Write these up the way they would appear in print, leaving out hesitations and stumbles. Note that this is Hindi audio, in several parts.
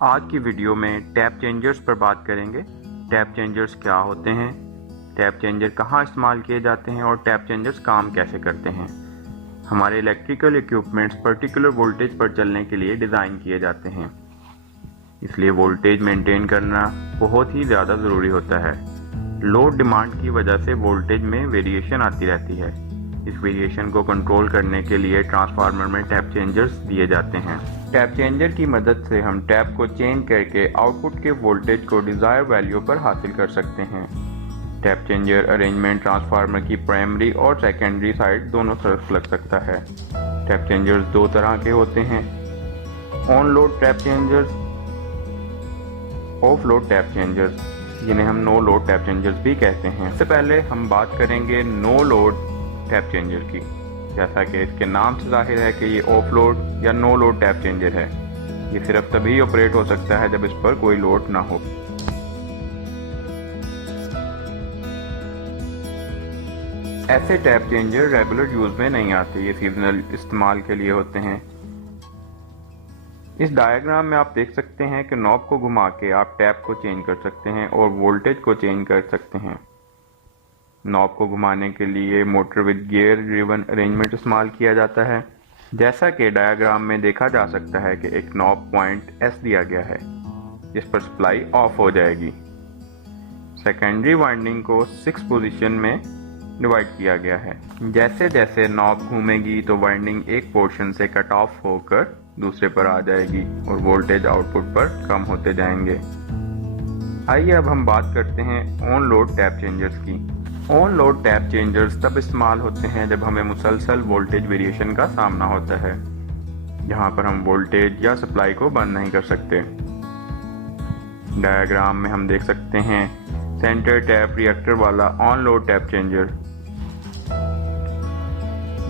आज की वीडियो में टैप चेंजर्स पर बात करेंगे। टैप चेंजर्स क्या होते हैं, टैप चेंजर कहाँ इस्तेमाल किए जाते हैं और टैप चेंजर्स काम कैसे करते हैं। हमारे इलेक्ट्रिकल इक्विपमेंट्स पर्टिकुलर वोल्टेज पर चलने के लिए डिज़ाइन किए जाते हैं, इसलिए वोल्टेज मेंटेन करना बहुत ही ज़्यादा ज़रूरी होता है। लोड डिमांड की वजह से वोल्टेज में वेरिएशन आती रहती है। इस वेरिएशन को कंट्रोल करने के लिए ट्रांसफार्मर में टैप चेंजर्स दिए जाते हैं। टैप चेंजर की मदद से हम टैप को चेंज करके आउटपुट के वोल्टेज को डिज़ायर वैल्यू पर हासिल कर सकते हैं। टैप चेंजर अरेंजमेंट ट्रांसफार्मर की प्राइमरी और सेकेंडरी साइड दोनों तरफ लग सकता है। टैप चेंजर्स दो तरह के होते हैं, on load tap changers, of load tap changers, जिन्हें हम नो लोड टैप चेंजर्स भी कहते हैं। सबसे पहले हम बात करेंगे नो लोड टैप चेंजर की। जैसा कि इसके नाम से जाहिर है कि ये ऑफ लोड या नो लोड टैप चेंजर है। ये सिर्फ तभी ऑपरेट हो सकता है जब इस पर कोई लोड ना हो। ऐसे टैप चेंजर रेगुलर यूज में नहीं आते, ये सीजनल इस्तेमाल के लिए होते हैं। इस डायग्राम में आप देख सकते हैं कि नॉब को घुमा के आप टैप को चेंज कर सकते हैं और वोल्टेज को चेंज कर सकते हैं। नॉब को घुमाने के लिए motor with gear driven arrangement इस्तेमाल किया जाता है। जैसा कि डायग्राम में देखा जा सकता है कि एक नॉब पॉइंट S दिया गया है जिस पर सप्लाई ऑफ हो जाएगी। सेकेंडरी वाइंडिंग को 6 पोजीशन में डिवाइड किया गया है। जैसे जैसे नॉब घूमेगी तो वाइंडिंग एक पोर्शन से कट ऑफ होकर दूसरे पर आ जाएगी और वोल्टेज आउटपुट पर कम होते जाएंगे। आइए अब हम बात करते हैं ऑन लोड टैप चेंजर्स की। ऑन लोड टैप चेंजर्स तब इस्तेमाल होते हैं जब हमें मुसलसल वोल्टेज वेरिएशन का सामना होता है, जहां पर हम वोल्टेज या सप्लाई को बंद नहीं कर सकते। डायग्राम में हम देख सकते हैं सेंटर टैप रिएक्टर वाला ऑन लोड टैप चेंजर।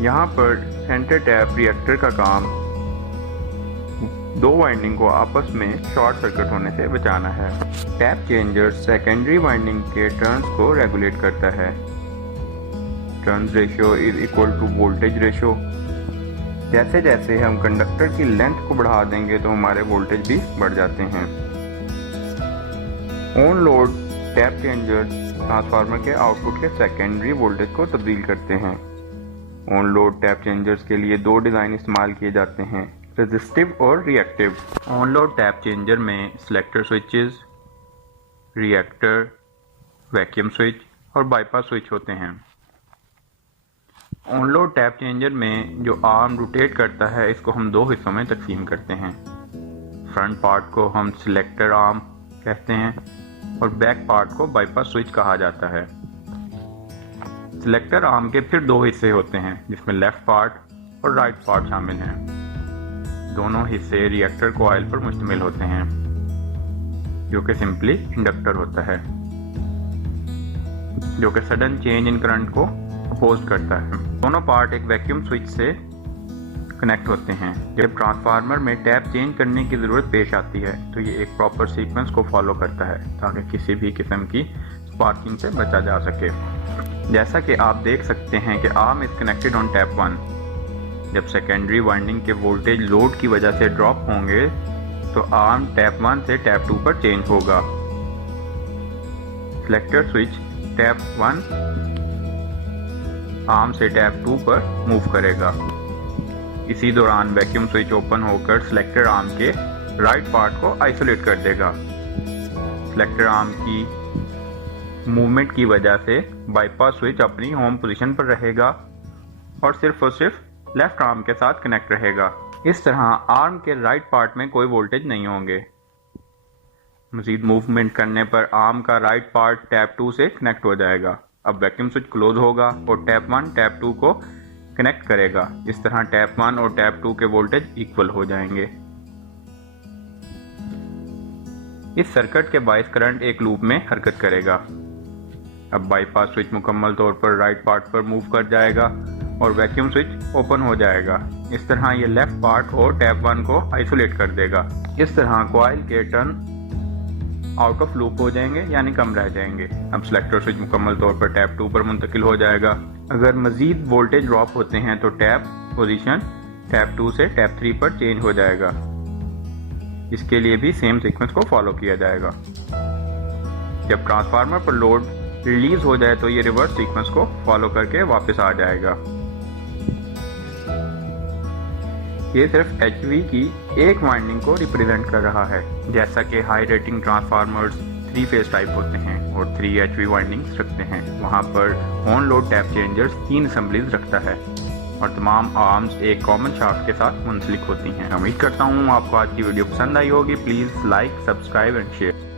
यहां पर सेंटर टैप रिएक्टर का काम दो वाइंडिंग को आपस में शॉर्ट सर्किट होने से बचाना है। टैप चेंजर सेकेंडरी वाइंडिंग के टर्न्स को रेगुलेट करता है। Turns ratio is equal to voltage ratio. जैसे जैसे हम कंडक्टर की लेंथ को बढ़ा देंगे तो हमारे वोल्टेज भी बढ़ जाते हैं। On load tap changer transformer के आउटपुट के सेकेंडरी वोल्टेज को तब्दील करते हैं। ऑन लोड टैप चेंजर्स के लिए दो डिज़ाइन इस्तेमाल किए जाते हैं, रेजिस्टिव और reactive. On load tap changer में selector switches, reactor, vacuum switch और बाईपास स्विच होते हैं। ऑन लोड टैप चेंजर में जो आर्म रोटेट करता है इसको हम दो हिस्सों में तकसीम करते हैं। फ्रंट पार्ट को हम सिलेक्टर आर्म कहते हैं और बैक पार्ट को बाईपास स्विच कहा जाता है। सिलेक्टर आर्म के फिर दो हिस्से होते हैं जिसमें लेफ्ट पार्ट और राइट पार्ट शामिल हैं। दोनों हिस्से रिएक्टर कॉइल पर मुश्तमिल होते हैं जो कि सिंपली इंडक्टर होता है, जो कि सडन चेंज इन करंट को अपोज करता है। दोनों पार्ट एक वैक्यूम स्विच से कनेक्ट होते हैं। जब ट्रांसफार्मर में टैप चेंज करने की ज़रूरत पेश आती है तो ये एक प्रॉपर सीक्वेंस को फॉलो करता है ताकि किसी भी किस्म की स्पार्किंग से बचा जा सके। जैसा कि आप देख सकते हैं कि arm is connected on tap 1। जब सेकेंडरी वाइंडिंग के वोल्टेज लोड की वजह से ड्रॉप होंगे तो आर्म टैप 1 से टैप 2 पर चेंज होगा। सिलेक्टर स्विच टैप 1 आर्म से टैप 2 पर मूव करेगा। इसी दौरान वैक्यूम स्विच ओपन होकर सिलेक्टर आर्म के राइट पार्ट को आइसोलेट कर देगा। सिलेक्टर आर्म की मूवमेंट की वजह से बाईपास स्विच अपनी होम पोजीशन पर रहेगा और सिर्फ लेफ्ट आर्म के साथ कनेक्ट रहेगा। इस तरह आर्म के राइट पार्ट में कोई वोल्टेज नहीं होंगे। मजीद मूवमेंट करने पर आर्म का राइट पार्ट टैप 2 से कनेक्ट हो जाएगा। अब वैक्यूम स्विच क्लोज होगा और टैप 1 टैप 2 को कनेक्ट करेगा। इस तरह टैप 1 और टैप 2 के वोल्टेज इक्वल हो जाएंगे। इस सर्किट के बायस करंट एक लूप में हरकत करेगा। अब बाईपास स्विच मुकम्मल तौर पर राइट पार्ट पर मूव कर जाएगा और वैक्यूम स्विच ओपन हो जाएगा। इस तरह ये लेफ्ट पार्ट और टैप 1 को आइसोलेट कर देगा। इस तरह कॉइल के टर्न आउट ऑफ लूप हो जाएंगे यानी कम रह जाएंगे। अब सिलेक्टर स्विच मुकम्मल तौर पर टैप 2 पर मुंतकिल हो जाएगा। अगर मजीद वोल्टेज ड्रॉप होते हैं तो टैप पोजीशन टैप 2 से टैप 3 पर चेंज हो जाएगा। इसके लिए भी सेम सीक्वेंस को फॉलो किया जाएगा। जब ट्रांसफार्मर पर लोड रिलीज हो जाए तो ये रिवर्स सीक्वेंस को फॉलो करके वापस आ जाएगा। ये सिर्फ HV की एक वाइंडिंग को रिप्रेजेंट कर रहा है। जैसा कि high rating transformers 3 phase type होते हैं और 3 HV वाइंडिंग्स रखते हैं, वहाँ पर on load tap changers 3 assemblies रखता है और तमाम आर्म्स एक कॉमन शाफ्ट के साथ मुंसलिक होती हैं। उम्मीद करता हूँ आपको आज की वीडियो पसंद आई होगी। Please like, subscribe and share.